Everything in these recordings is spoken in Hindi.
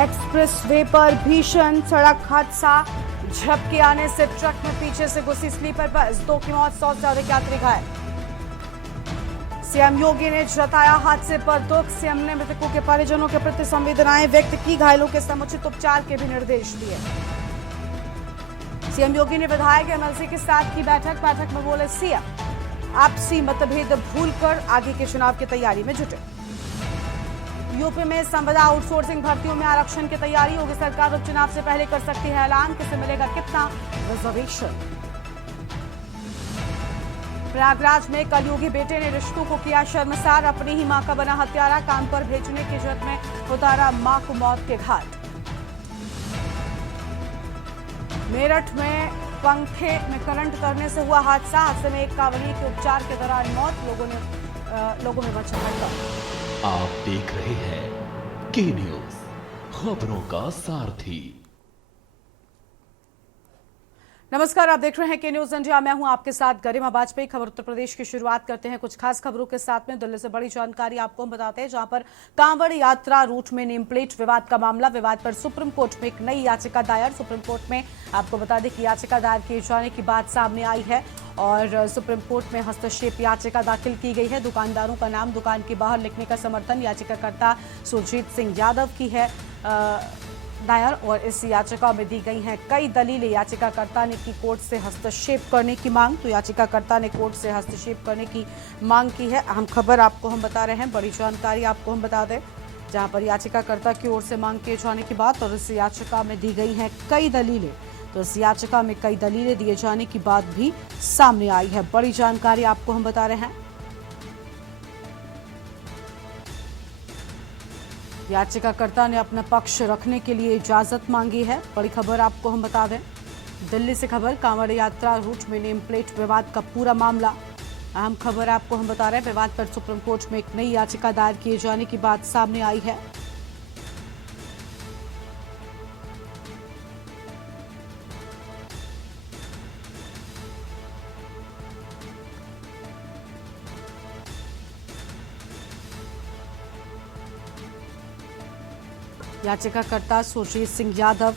एक्सप्रेसवे पर भीषण सड़क हादसा, झपकी आने से ट्रक में पीछे से घुसी स्लीपर बस, 2 की मौत, 100 से अधिक यात्री घायल। सीएम योगी ने जताया हादसे पर दुख, सीएम ने मृतकों के परिजनों के प्रति संवेदनाएं व्यक्त की, घायलों के समुचित उपचार के भी निर्देश दिए। सीएम योगी ने विधायक एमएलसी के साथ की बैठक में बोले सीएम, आपसी मतभेद भूलकर आगे के चुनाव की तैयारी में जुटे। यूपी में संविदा आउटसोर्सिंग भर्तियों में आरक्षण की तैयारी होगी, सरकार उपचुनाव से पहले कर सकती है ऐलान, किसे मिलेगा कितना रिजर्वेशन। प्रयागराज में कलयुगी बेटे ने रिश्तों को किया शर्मसार, अपनी ही मां का बना हत्यारा, काम पर भेजने की जद में उतारा मां को मौत के घाट। मेरठ में पंखे में करंट उतरने से हुआ हादसा, हादसे में एक कांवड़िए के उपचार के दौरान मौत, लोगों में मचा हड़कंप। आप देख रहे हैं के न्यूज, खबरों का सारथी। नमस्कार, आप देख रहे हैं के न्यूज इंडिया। मैं हूं आपके साथ गरिमा वाजपेयी। खबर उत्तर प्रदेश की शुरुआत करते हैं कुछ खास खबरों के साथ में। दिल्ली से बड़ी जानकारी आपको हम बताते हैं, जहां पर कांवड़ यात्रा रूट में नेम प्लेट विवाद का मामला, विवाद पर सुप्रीम कोर्ट में एक नई याचिका दायर। सुप्रीम कोर्ट में आपको बता दें कि याचिका दायर किए जाने की बात सामने आई है और सुप्रीम कोर्ट में हस्तक्षेप याचिका दाखिल की गई है। दुकानदारों का नाम दुकान के बाहर लिखने का समर्थन याचिकाकर्ता सुरजीत सिंह यादव की है दायर, और इस याचिका में दी गई हैं कई दलीलें। याचिकाकर्ता ने की कोर्ट से हस्तक्षेप करने की मांग, तो याचिकाकर्ता ने कोर्ट से हस्तक्षेप करने की मांग की है। अहम खबर आपको हम बता रहे हैं, बड़ी जानकारी आपको हम बता दें, जहां पर याचिकाकर्ता की ओर से मांग किए जाने की बात और इस याचिका में दी गई हैं कई दलीलें। तो इस याचिका में कई दलीलें दिए जाने की बात भी सामने आई है। बड़ी जानकारी आपको हम बता रहे हैं। याचिकाकर्ता ने अपना पक्ष रखने के लिए इजाजत मांगी है। बड़ी खबर आपको हम बता दें, दिल्ली से खबर, कांवड़ यात्रा रूट में नेम प्लेट विवाद का पूरा मामला। अहम खबर आपको हम बता रहे हैं, विवाद पर सुप्रीम कोर्ट में एक नई याचिका दायर किए जाने की बात सामने आई है। याचिकाकर्ता सुरजीत सिंह यादव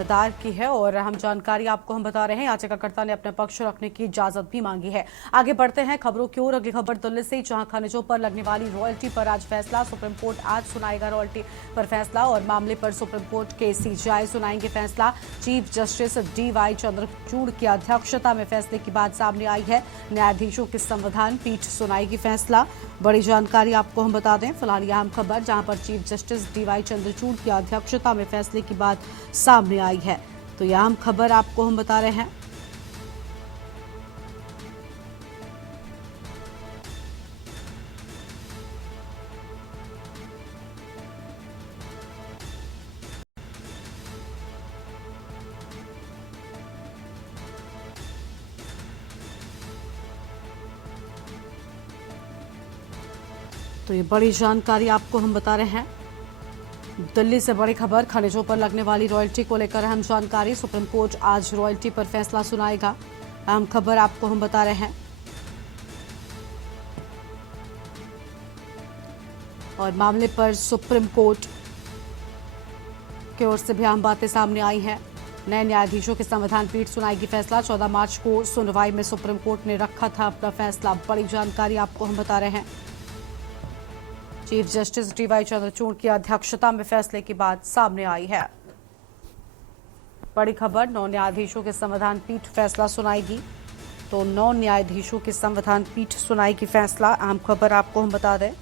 दायर की है और अहम जानकारी आपको हम बता रहे हैं, याचिकाकर्ता ने अपने पक्ष रखने की इजाजत भी मांगी है। आगे बढ़ते हैं खबरों की ओर। अगली खबर दिल्ली से, जहां खनिजों पर लगने वाली रॉयल्टी पर आज फैसला। सुप्रीम कोर्ट आज सुनाएगा रॉयल्टी पर फैसला और मामले पर सुप्रीम कोर्ट के सीजेआई सुनाएंगे फैसला। चीफ जस्टिस डीवाई चंद्रचूड़ की अध्यक्षता में फैसले की बात सामने आई है। न्यायाधीशों की संविधान पीठ सुनाएगी फैसला। बड़ी जानकारी आपको हम बता दें, फिलहाल यह अहम खबर, जहां पर चीफ जस्टिस डीवाई चंद्रचूड़ की अध्यक्षता में फैसले की बात सामने आई है। तो यह अहम खबर आपको हम बता रहे हैं। तो ये बड़ी जानकारी आपको हम बता रहे हैं। दिल्ली से बड़ी खबर, खनिजों पर लगने वाली रॉयल्टी को लेकर अहम जानकारी। सुप्रीम कोर्ट आज रॉयल्टी पर फैसला सुनाएगा। अहम खबर आपको हम बता रहे हैं और मामले पर सुप्रीम कोर्ट की ओर से भी अहम बातें सामने आई हैं। नए न्यायाधीशों की संविधान पीठ सुनाएगी फैसला। 14 मार्च को सुनवाई में सुप्रीम कोर्ट ने रखा था अपना फैसला। बड़ी जानकारी आपको हम बता रहे हैं, चीफ जस्टिस डीवाई चंद्रचूड़ की अध्यक्षता में फैसले की बात सामने आई है। बड़ी खबर, 9 न्यायाधीशों के संविधान पीठ फैसला सुनाएगी। तो 9 न्यायाधीशों की संविधान पीठ सुनाएगी फैसला। अहम खबर आपको हम बता दें,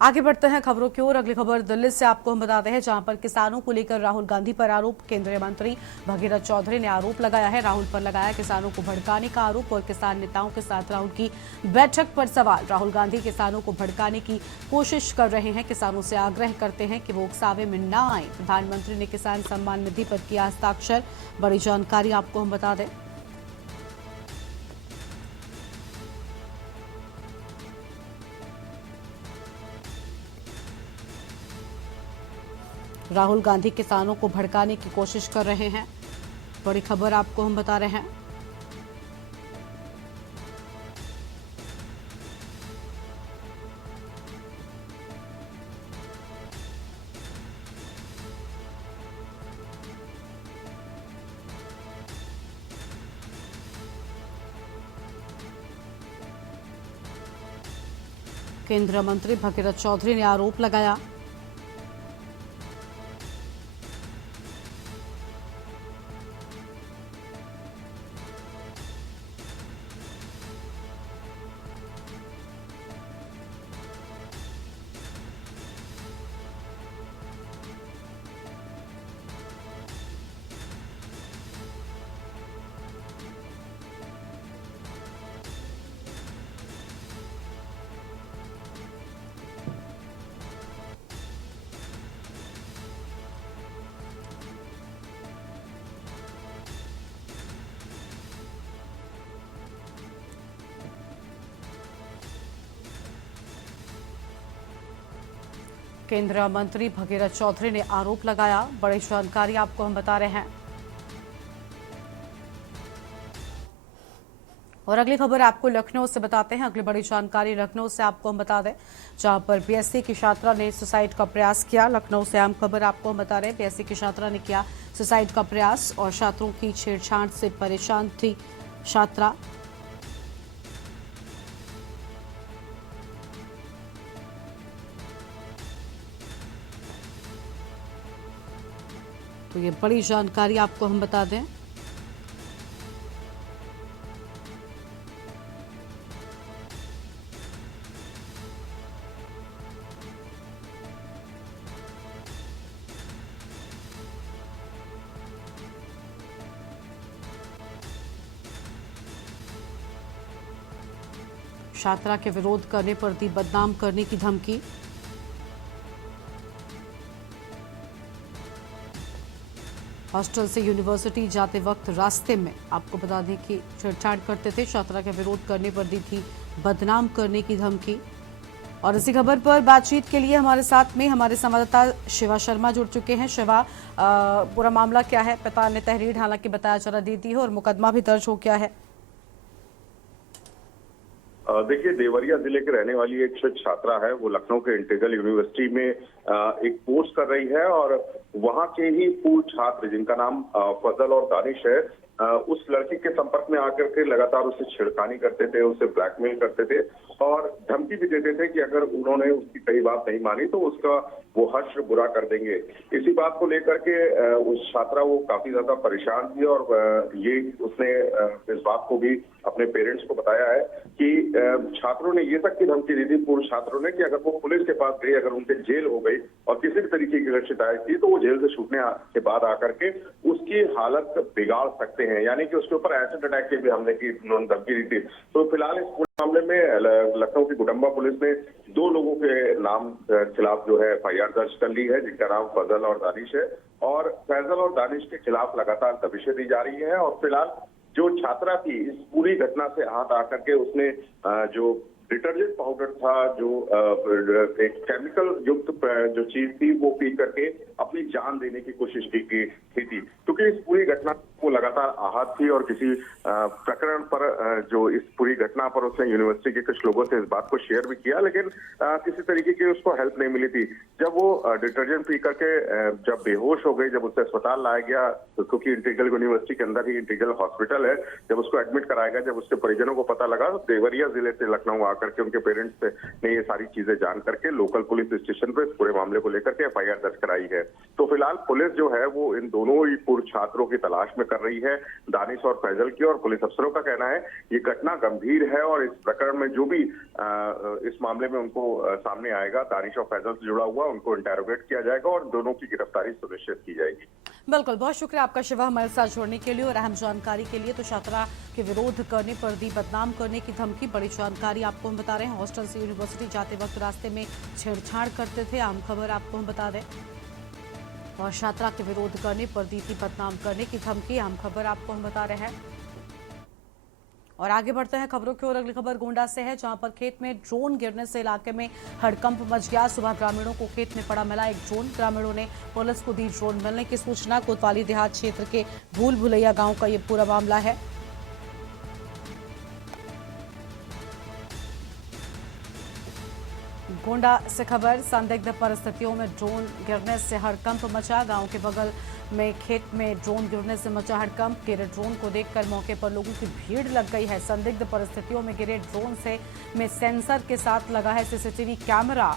आगे बढ़ते हैं खबरों की ओर। अगली खबर दिल्ली से आपको हम बताते हैं, जहां पर किसानों को लेकर राहुल गांधी पर आरोप। केंद्रीय मंत्री भगीरथ चौधरी ने आरोप लगाया है, राहुल पर लगाया किसानों को भड़काने का आरोप और किसान नेताओं के साथ राहुल की बैठक पर सवाल। राहुल गांधी किसानों को भड़काने की कोशिश कर रहे हैं, किसानों से आग्रह करते हैं कि वो उकसावे में न आए। प्रधानमंत्री ने किसान सम्मान निधि पर किया हस्ताक्षर। बड़ी जानकारी आपको हम बता दें, राहुल गांधी किसानों को भड़काने की कोशिश कर रहे हैं। बड़ी खबर आपको हम बता रहे हैं। केंद्रीय मंत्री भगीरथ चौधरी ने आरोप लगाया। केंद्रीय मंत्री भगीरथ चौधरी ने आरोप लगाया। बड़ी जानकारी आपको हम बता रहे हैं। और अगली खबर आपको लखनऊ से बताते हैं। अगली बड़ी जानकारी लखनऊ से आपको हम बता दें, जहां पर बीएससी की छात्रा ने सुसाइड का प्रयास किया। लखनऊ से अहम खबर आपको हम बता रहे हैं। बीएससी की छात्रा ने किया सुसाइड का प्रयास और छात्रों की छेड़छाड़ से परेशान थी छात्रा। तो ये बड़ी जानकारी आपको हम बता दें। छात्रा के विरोध करने पर दी बदनाम करने की धमकी। हॉस्टल से यूनिवर्सिटी जाते वक्त रास्ते में आपको बता दें कि छेड़छाड़ करते थे। छात्रा के विरोध करने पर दी थी बदनाम करने की धमकी। और इसी खबर पर बातचीत के लिए हमारे साथ में हमारे संवाददाता शिवा शर्मा जुड़ चुके हैं। शिवा, पूरा मामला क्या है? पिता ने तहरीर हालांकि बताया चला दी थी और मुकदमा भी दर्ज हो गया है। देखिए, देवरिया जिले के रहने वाली एक छात्रा है। वो लखनऊ के इंटीग्रल यूनिवर्सिटी में एक कोर्स कर रही है और वहां के ही पूर्व छात्र जिनका नाम फजल और दानिश है, उस लड़की के संपर्क में आकर के लगातार उसे छेड़खानी करते थे, उसे ब्लैकमेल करते थे और धमकी भी देते थे कि अगर उन्होंने उसकी कही बात नहीं मानी तो उसका वो हश्र बुरा कर देंगे। इसी बात को लेकर के उस छात्रा वो काफी ज्यादा परेशान थी और ये उसने इस बात को भी अपने पेरेंट्स को बताया है कि छात्रों ने ये तक की धमकी दी थी, पूर्व छात्रों ने, कि अगर वो पुलिस के पास गई, अगर उनके जेल हो गई और किसी भी तरीके की अगर शिकायत की तो वो जेल से छूटने के बाद आकर के उसकी हालत बिगाड़ सकते हैं। यानी कि उसके ऊपर एसिड अटैक के भी हमले की उन्होंने धमकी दी थी। तो फिलहाल इस पूरे मामले में लखनऊ की गुडम्बा पुलिस ने 2 लोगों के नाम खिलाफ जो है FIR दर्ज कर ली है, जिनका नाम फजल और दानिश है। और फैजल और दानिश के खिलाफ लगातार दबिशें दी जा रही है। और फिलहाल जो छात्रा थी, इस पूरी घटना से आहत आकर के उसने जो डिटर्जेंट पाउडर था, जो एक केमिकल युक्त जो चीज थी, वो पी करके अपनी जान देने की कोशिश की थी। क्योंकि इस पूरी घटना वो लगातार आहत थी और किसी प्रकरण पर जो इस पूरी घटना पर उसने यूनिवर्सिटी के कुछ लोगों से इस बात को शेयर भी किया, लेकिन किसी तरीके की उसको हेल्प नहीं मिली थी। जब वो डिटर्जेंट पी करके जब बेहोश हो गई, जब उसे अस्पताल लाया गया, क्योंकि इंटीग्रल यूनिवर्सिटी के अंदर ही इंटीग्रल हॉस्पिटल है, जब उसको एडमिट कराया गया, जब उसके परिजनों को पता लगा, तो देवरिया जिले से लखनऊ आकर के उनके पेरेंट्स ने ये सारी चीजें जान करके लोकल पुलिस स्टेशन पे इस पूरे मामले को लेकर के FIR दर्ज कराई है। तो फिलहाल पुलिस जो है वो इन दोनों ही पूर्व छात्रों की तलाश में कर रही है, दानिश और फैजल की। और पुलिस अफसरों का कहना है ये घटना गंभीर है और इस प्रकरण में जो भी इस मामले में उनको सामने आएगा, दानिश और फैजल से जुड़ा हुआ, उनको इंटेरोगेट किया जाएगा और दोनों की गिरफ्तारी सुनिश्चित की जाएगी। बिल्कुल, बहुत शुक्रिया आपका शिवा हमारे साथ जोड़ने के लिए और अहम जानकारी के लिए। तो छात्रा के विरोध करने पर दी बदनाम करने की धमकी, बड़ी जानकारी आपको हम बता रहे हैं। हॉस्टल से यूनिवर्सिटी जाते वक्त रास्ते में छेड़छाड़ करते थे, अहम खबर आपको हम बता दें। और छात्रा के विरोध करने पर दी थी बदनाम करने की धमकी, अहम खबर आपको हम बता रहे हैं। और आगे बढ़ते हैं खबरों की ओर। अगली खबर गोंडा से है, जहां पर खेत में ड्रोन गिरने से इलाके में हड़कंप मच गया। सुबह ग्रामीणों को खेत में पड़ा मिला एक ड्रोन। ग्रामीणों ने पुलिस को दी ड्रोन मिलने की सूचना। कोतवाली देहात क्षेत्र के भूल भुलैया गांव का ये पूरा मामला है। गोंडा से खबर, संदिग्ध परिस्थितियों में ड्रोन गिरने से हड़कंप मचा। गांव के बगल में खेत में ड्रोन गिरने से मचा हड़कंप। गिरे ड्रोन को देखकर मौके पर लोगों की भीड़ लग गई है। संदिग्ध परिस्थितियों में गिरे ड्रोन में सेंसर के साथ लगा है सीसीटीवी कैमरा।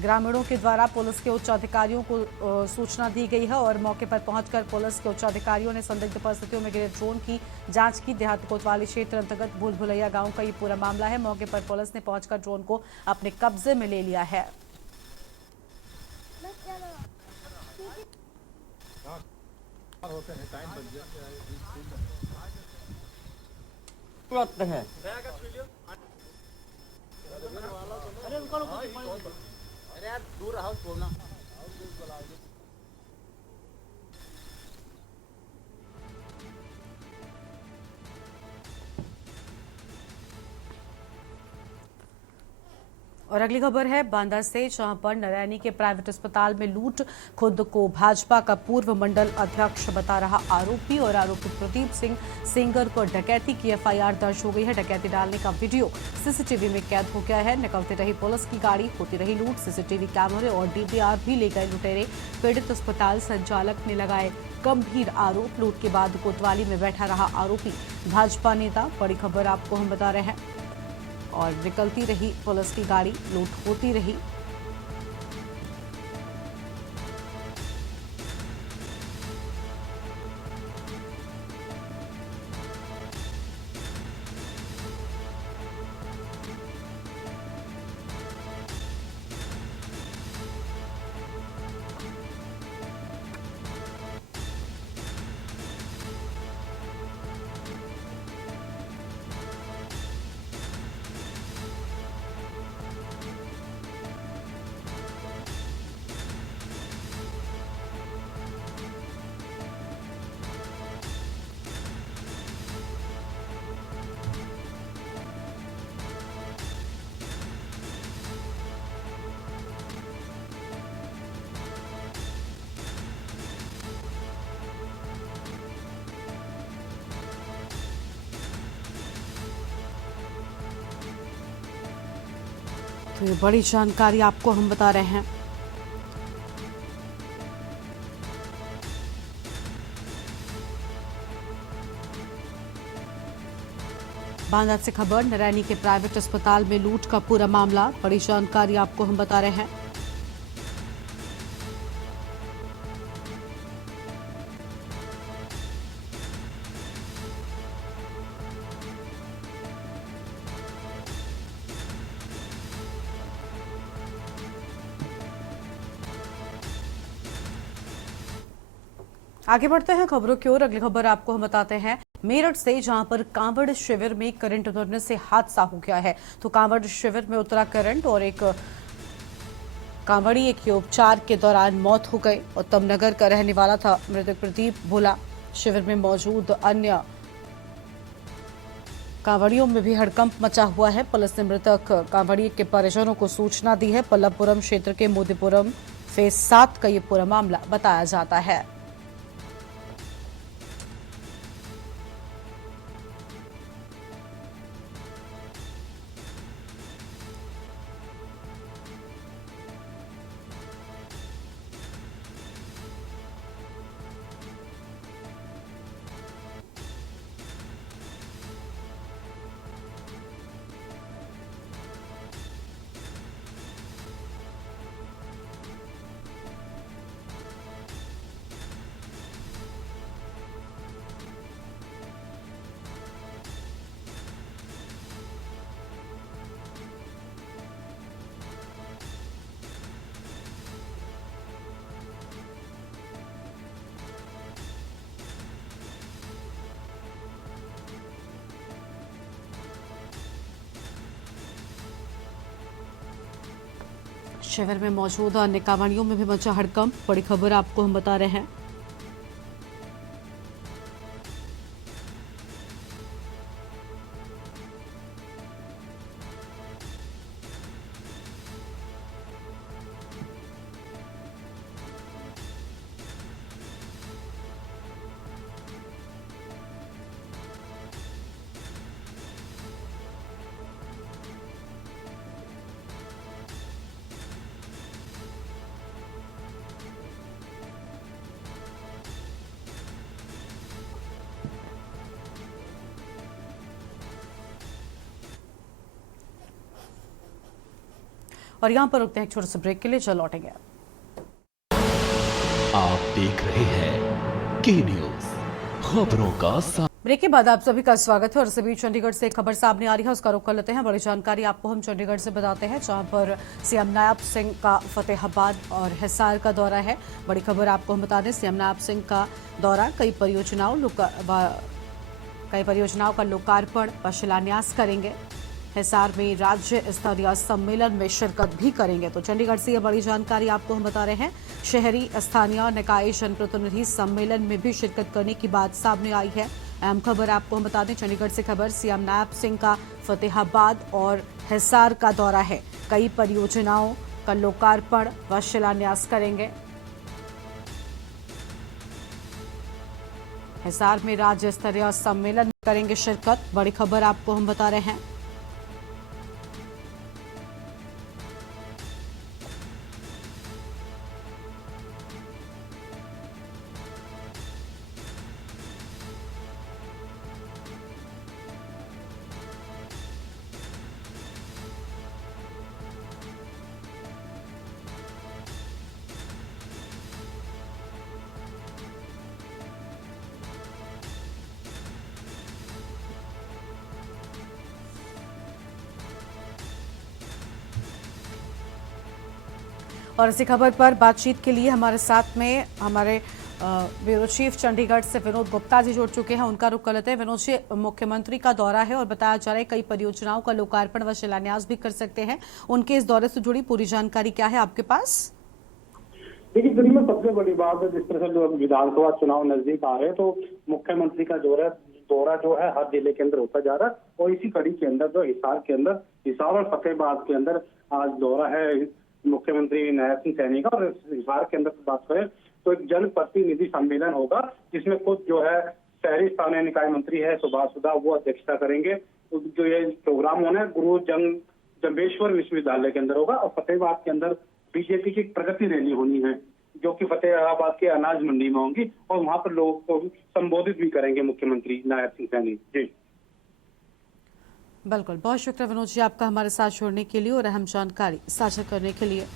ग्रामीणों के द्वारा पुलिस के उच्च अधिकारियों को सूचना दी गई है और मौके पर पहुंचकर पुलिस के उच्च अधिकारियों ने संदिग्ध परिस्थितियों में गिरे ड्रोन की जांच की। देहात कोतवाली क्षेत्र अंतर्गत भूल भुलैया गांव का ये पूरा मामला है। मौके पर पुलिस ने पहुंचकर ड्रोन को अपने कब्जे में ले लिया है। अरे यार दूर रहो बोलना। और अगली खबर है बांदा से, जहां पर नरैनी के प्राइवेट अस्पताल में लूट। खुद को भाजपा का पूर्व मंडल अध्यक्ष बता रहा आरोपी और आरोपी प्रदीप सिंह सेंगर पर डकैती की एफआईआर दर्ज हो गई है। डकैती डालने का वीडियो सीसीटीवी में कैद हो गया है। निकलती रही पुलिस की गाड़ी, होती रही लूट। सीसीटीवी कैमरे और डीवीआर भी ले गए लुटेरे। पीड़ित अस्पताल संचालक ने लगाए गंभीर आरोप। लूट के बाद कोतवाली में बैठा रहा आरोपी भाजपा नेता। बड़ी खबर आपको हम बता रहे हैं। और निकलती रही पुलिस की गाड़ी, लूट होती रही। तो ये बड़ी जानकारी आपको हम बता रहे हैं। बांदा से खबर, नरैनी के प्राइवेट अस्पताल में लूट का पूरा मामला। बड़ी जानकारी आपको हम बता रहे हैं। आगे बढ़ते हैं खबरों की ओर। अगली खबर आपको हम बताते हैं मेरठ से, जहां पर कांवड़ शिविर में करंट उतरने से हादसा हो गया है। तो कांवड़ शिविर में उतरा करंट और एक कांवड़ी के उपचार के दौरान मौत हो गई। उत्तम नगर का रहने वाला था मृतक प्रदीप भोला। शिविर में मौजूद अन्य कांवड़ियों में भी हड़कंप मचा हुआ है। पुलिस ने मृतक कांवड़ी के परिजनों को सूचना दी है। पल्लवपुरम क्षेत्र के मोदीपुरम फेज 7 का ये पूरा मामला बताया जाता है। शिविर में मौजूद अन्य कांवड़ियों में भी मचा हड़कंप। बड़ी खबर आपको हम बता रहे हैं। और यहाँ पर रुकते हैं एक छोटे से ब्रेक के लिए, चल लौटेंगे। आप देख रहे हैं के न्यूज, खबरों का ब्रेक के बाद आप सभी का स्वागत है। और इसी बीच चंडीगढ़ से एक खबर सामने आ रही है, उसका रुख कर लेते हैं। बड़ी जानकारी आपको हम चंडीगढ़ से बताते हैं, जहां पर सीएम नायब सिंह का फतेहाबाद और हिसार का दौरा है। बड़ी खबर आपको हम बता दें, सीएम नायब सिंह का दौरा कई परियोजनाओं का लोकार्पण व शिलान्यास करेंगे। हिसार में राज्य स्तरीय सम्मेलन में शिरकत भी करेंगे। तो चंडीगढ़ से यह बड़ी जानकारी आपको हम बता रहे हैं। शहरी स्थानीय निकाय जनप्रतिनिधि सम्मेलन में भी शिरकत करने की बात सामने आई है। अहम खबर आपको हम बता दें, चंडीगढ़ से खबर, सीएम नायब सिंह का फतेहाबाद और हिसार का दौरा है। कई परियोजनाओं का लोकार्पण व शिलान्यास करेंगे। हिसार में राज्य स्तरीय सम्मेलन में करेंगे शिरकत। बड़ी खबर आपको हम बता रहे हैं। और इसी खबर पर बातचीत के लिए हमारे साथ में हमारे ब्यूरो चीफ चंडीगढ़ से विनोद गुप्ता जी जुड़ चुके हैं। उनका रुख कर लेते हैं। विनोद जी, मुख्यमंत्री का दौरा है और बताया जा रहा है कई परियोजनाओं का लोकार्पण व शिलान्यास भी कर सकते हैं। उनके इस दौरे से जुड़ी पूरी जानकारी क्या है आपके पास? देखिए, दिल्ली में सबसे बड़ी बात है, जिस तरह से विधानसभा चुनाव नजदीक आ रहे हैं, तो मुख्यमंत्री का दौरा जो है हर जिले के अंदर होता जा रहा है। और इसी कड़ी के अंदर जो हिसार और फतेहाबाद के अंदर आज दौरा है मुख्यमंत्री नायब सिंह सैनी का। और हिसार के अंदर बात करें तो एक जनप्रतिनिधि सम्मेलन होगा, जिसमें खुद जो है शहरी स्थानीय निकाय मंत्री है सुभाष सुधा, वो अध्यक्षता करेंगे। जो ये प्रोग्राम होना है गुरु जम्बेश्वर विश्वविद्यालय के अंदर होगा। और फतेहाबाद के अंदर बीजेपी की प्रगति रैली होनी है, जो कि फतेहाबाद के अनाज मंडी में होंगी। और वहां पर लोगों को संबोधित भी करेंगे मुख्यमंत्री नायब सिंह सैनी जी। बिल्कुल, बहुत शुक्रिया विनोद जी आपका हमारे साथ जुड़ने के लिए और अहम जानकारी साझा करने के लिए।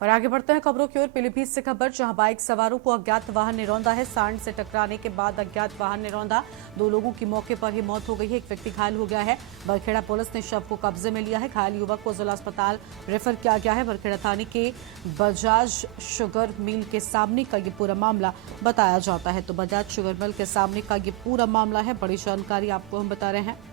और आगे बढ़ते हैं खबरों की ओर। पीलीभीत से खबर, जहां बाइक सवारों को अज्ञात वाहन ने रौंदा है। सांड से टकराने के बाद अज्ञात वाहन ने रौंदा। 2 लोगों की मौके पर ही मौत हो गई है, एक व्यक्ति घायल हो गया है। बरखेड़ा पुलिस ने शव को कब्जे में लिया है। घायल युवक को जिला अस्पताल रेफर किया गया है। बरखेड़ा थाने के बजाज शुगर मिल के सामने का ये पूरा मामला बताया जाता है। तो बजाज शुगर मिल के सामने का ये पूरा मामला है। बड़ी जानकारी आपको हम बता रहे हैं।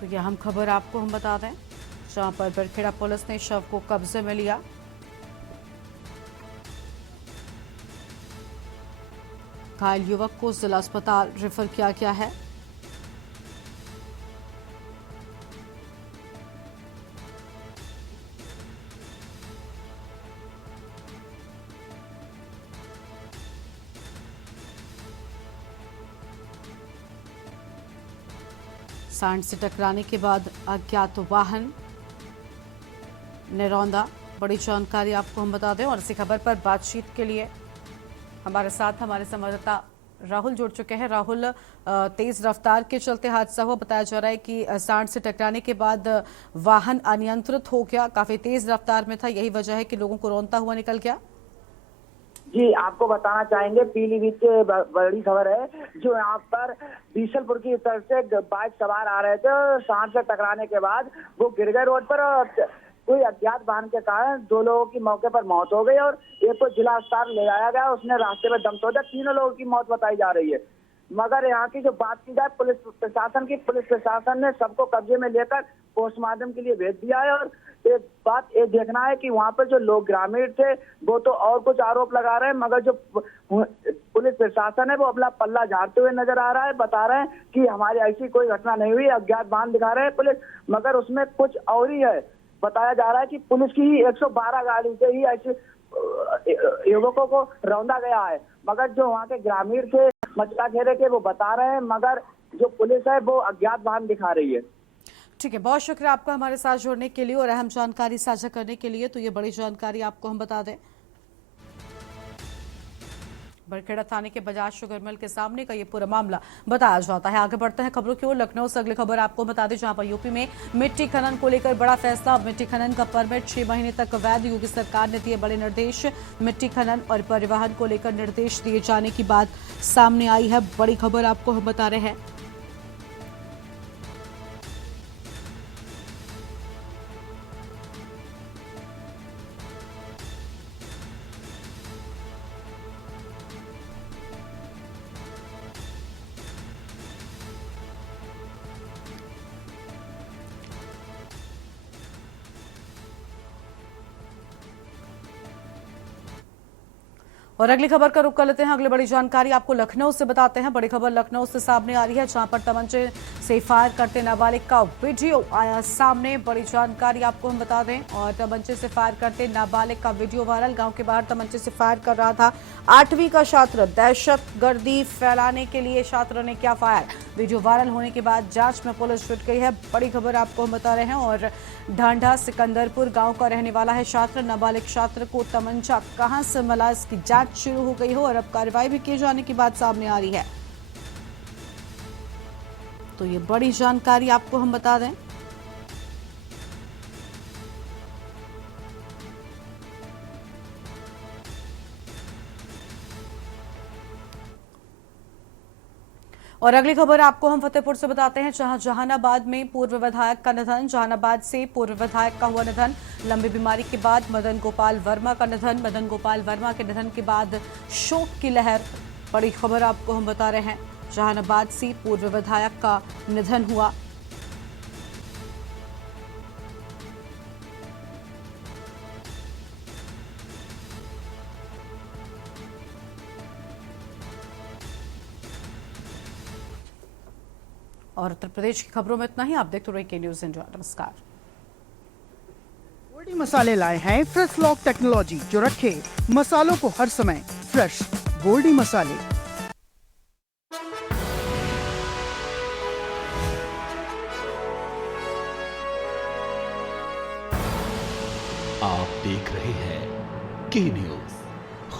तो यह हम खबर आपको हम बता दें, जहां पर बरखेड़ा पुलिस ने शव को कब्जे में लिया। घायल युवक को जिला अस्पताल रेफर किया गया है। सांड से टकराने के बाद अज्ञात वाहन ने रौंदा। बड़ी जानकारी आपको हम बता दें। और इसी खबर पर बातचीत के लिए हमारे साथ हमारे संवाददाता राहुल जुड़ चुके हैं। राहुल, तेज रफ्तार के चलते हादसा हुआ, बताया जा रहा है कि सांड से टकराने के बाद वाहन अनियंत्रित हो गया, काफी तेज रफ्तार में था, यही वजह है कि लोगों को रौंदता हुआ निकल गया। जी, आपको बताना चाहेंगे पीलीभीत से बड़ी खबर है, जो यहाँ पर बीसलपुर की तरफ से बाइक सवार आ रहे थे, सांड से टकराने के बाद वो गिर गए रोड पर और कोई अज्ञात वाहन के कारण 2 लोगों की मौके पर मौत हो गई और एक को जिला अस्पताल ले जाया गया, उसने रास्ते में दम तोड़ दिया। 3 लोगों की मौत बताई जा रही है। मगर यहाँ की जो बात की जाए पुलिस प्रशासन ने सबको कब्जे में लेकर पोस्टमार्टम के लिए भेज दिया है। और एक बात ये देखना है कि वहाँ पर जो लोग ग्रामीण थे वो तो और कुछ आरोप लगा रहे हैं, मगर जो पुलिस प्रशासन है वो अपना पल्ला झाड़ते हुए नजर आ रहा है। बता रहे हैं कि हमारी ऐसी कोई घटना नहीं हुई, अज्ञात वाहन दिखा रहे हैं पुलिस, मगर उसमें कुछ और ही है। बताया जा रहा है कि पुलिस की ही 112 गाड़ी से ही ऐसे युवकों को रौंदा गया है, मगर जो वहाँ के ग्रामीण थे मचला घेरे के वो बता रहे हैं, मगर जो पुलिस है वो अज्ञात वाहन दिखा रही है। ठीक है, बहुत शुक्रिया आपका हमारे साथ जुड़ने के लिए और अहम जानकारी साझा करने के लिए। तो ये बड़ी जानकारी आपको हम बता दें, बरखेड़ा थाने के बजाज शुगर मिल के सामने का ये पूरा मामला बताया जाता है। आगे बढ़ते हैं खबरों की ओर। लखनऊ से अगली खबर आपको बता दें, जहां पर यूपी में मिट्टी खनन को लेकर बड़ा फैसला। मिट्टी खनन का परमिट 6 महीने तक अवैध, योगी सरकार ने दिए बड़े निर्देश। मिट्टी खनन और परिवहन को लेकर निर्देश दिए जाने की बात सामने आई है, बड़ी खबर आपको हम बता रहे हैं। और अगली खबर का रुख कर लेते हैं। अगली बड़ी जानकारी आपको लखनऊ से बताते हैं। बड़ी खबर लखनऊ से सामने आ रही है, जहां पर तमंचे से फायर करते नाबालिग का वीडियो आया सामने। बड़ी जानकारी आपको हम बता दें, और तमंचे से फायर करते नाबालिग का वीडियो वायरल। गांव के बाहर तमंचे से फायर कर रहा था 8वीं का छात्र। दहशतगर्दी फैलाने के लिए छात्र ने किया फायर। वीडियो वायरल होने के बाद जांच में पुलिस जुट गई है, बड़ी खबर आपको हम बता रहे हैं। और ढांढा सिकंदरपुर गांव का रहने वाला है छात्र। नाबालिग छात्र को तमंचा कहां से मिला, इसकी जांच शुरू हो गई हो और अब कार्रवाई भी किए जाने की बात सामने आ रही है। तो ये बड़ी जानकारी आपको हम बता दें। और अगली खबर आपको हम फतेहपुर से बताते हैं, जहां जहानाबाद में पूर्व विधायक का निधन। जहानाबाद से पूर्व विधायक का हुआ निधन। लंबी बीमारी के बाद मदन गोपाल वर्मा का निधन। मदन गोपाल वर्मा के निधन के बाद शोक की लहर, बड़ी खबर आपको हम बता रहे हैं। जहानाबाद से पूर्व विधायक का निधन हुआ। और उत्तर प्रदेश की खबरों में इतना ही। आप देखते रहिए के न्यूज़ इंडिया। नमस्कार। गोल्डी मसाले लाए हैं फ्रेश लॉक टेक्नोलॉजी, जो रखे मसालों को हर समय फ्रेश। गोल्डी मसाले। आप देख रहे हैं के न्यूज़।